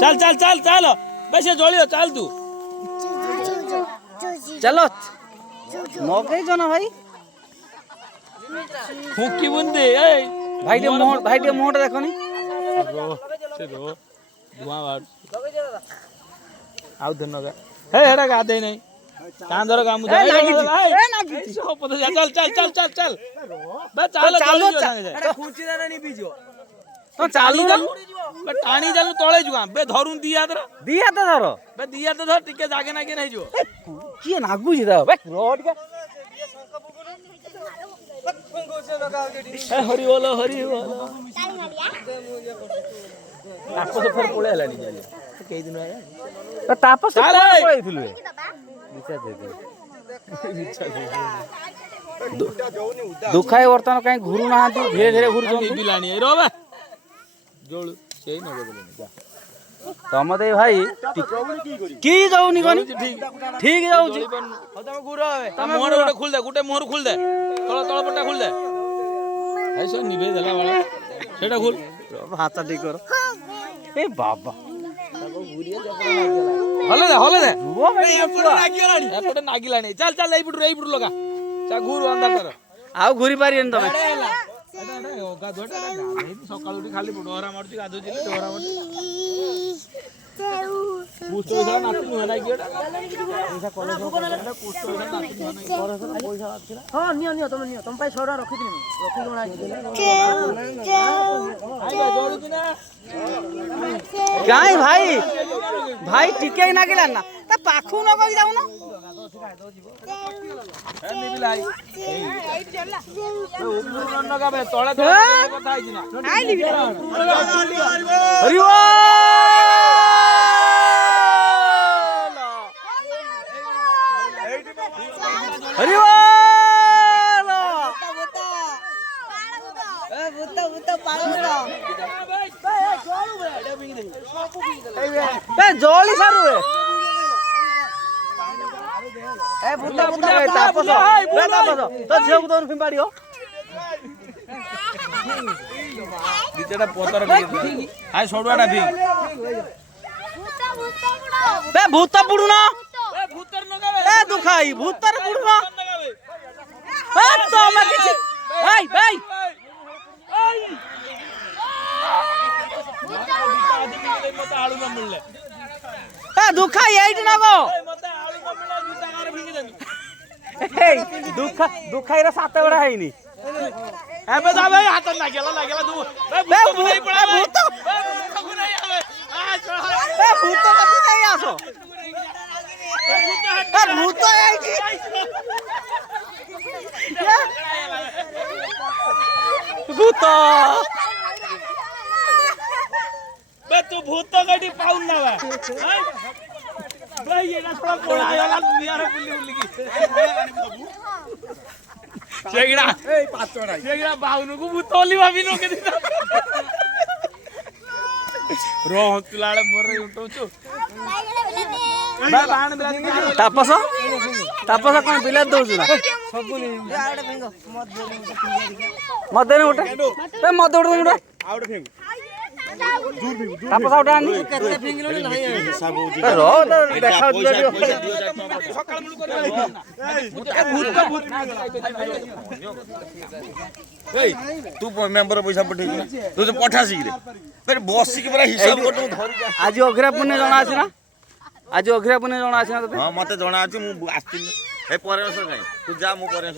चल चल चल चल वैसे जोड़ियो चल तू चलो मौके जो ना भाई फूकी बुंदे ए भाई टे मोहट देखो नी रो धुआं बाड़ आउ धन का हे हेडा गा दे नहीं कांदर का मुझे ए नागी चल चल चल चल चल बे चल चालो एटा खुंची दाना नी बीजो तो चालू ना बे टाणी जालु तळे जुगा बे धरुन दिया तो धरो बे दिया तो धर टिके जागे ना के नहीं जो किए नागु जी दा बे रोड के हरि बोलो आपको तो फिर पळे हलानी जाले कई दिन आया तो तापस चल पळे थिलु दुखाई वर्तन कहीं घुरु ना धीरे धीरे घुरु बिलानी रो बे जोड़ सेई न बदले जा तम दे भाई की जाउनी कोनी ठीक जाउची तम गुरो तम मोहर गोटे खुल दे गुटे मोहर खुल दे तळ पट्टा खुल दे ऐसा निभे देला वाला सेटा खुल हाथ ठीक कर ए बाबा हले दे रुओ भाई एपटे नागिलानी चल चल एई पुटु लगा चा गुरु अंदा कर आउ घुरी पारियन तमे गाधोटा सकाळू खाली डोरा मारची गाधोची डोरा पुष्ट होइला नाती नुहा ना गियोटा पैसा कॉलेज में पुष्ट होइला नाती नुहा ना पैसा आछिला हां नियो तुम पाई 100 रखि दिनी रखि बना आई बा जोड़ी कि ना काई भाई टिके ना गेला ना ता पाखु न कहि जाऊ ना ए निबिलाई ए उपनु नगा बे तळे कथा आइछि ना आई लिबि हरि हरि जोली सारू ए भूता तापस तो झियो को दोन फिंबाड़ी हो दिचड़ा पोतर भी हाय सोडवाडा भी बे भूता पुडू ना ए भूतर नगावे ए दुखाई भूतर पुडू ना ए तो मैं किछ भाई मते आळू न मिलले ए दुखाई एइट ना गो मते आळू न मिलले जूता कार फिंगी देबी ए दुखाई रे सात बडा हैनी एबे जा भाई हाथ लागेला तू बे भूत नहीं पड़ा भूत नहीं आवे आ चल ए भूत कथि नहीं आसो ए भूत आइछि भूत बे तू भूत गडी पाउन ना बे ये ना थोड़ा कोड़ा आला दुनिया रे बुल्ली की शेगड़ा बाउनु को भूतोली भाभी नो के दिता रो तुलाड़े मोर उठो छु बा बाण बिला तापस कोन बिला दउछु ना सबुनी आड़े फेंगो मत देने उठे ए मत उठे आउट फेंग तापस उठा आनी केते फेंगिलो नहीं हिसाब हो ए रो तो देखा सकाळ मुळु कर भूत ए तू मेंबर पैसा पठेई ना तू जो पठा सी रे फिर बस की पूरा हिसाब कर धरि आज अघरा पुण्य जणा अछि ना आज अघरा पुण्य जणा अछि ना तते हां मते जणा अछि मु आस्तिन ए परेश काई तू जा मु परेश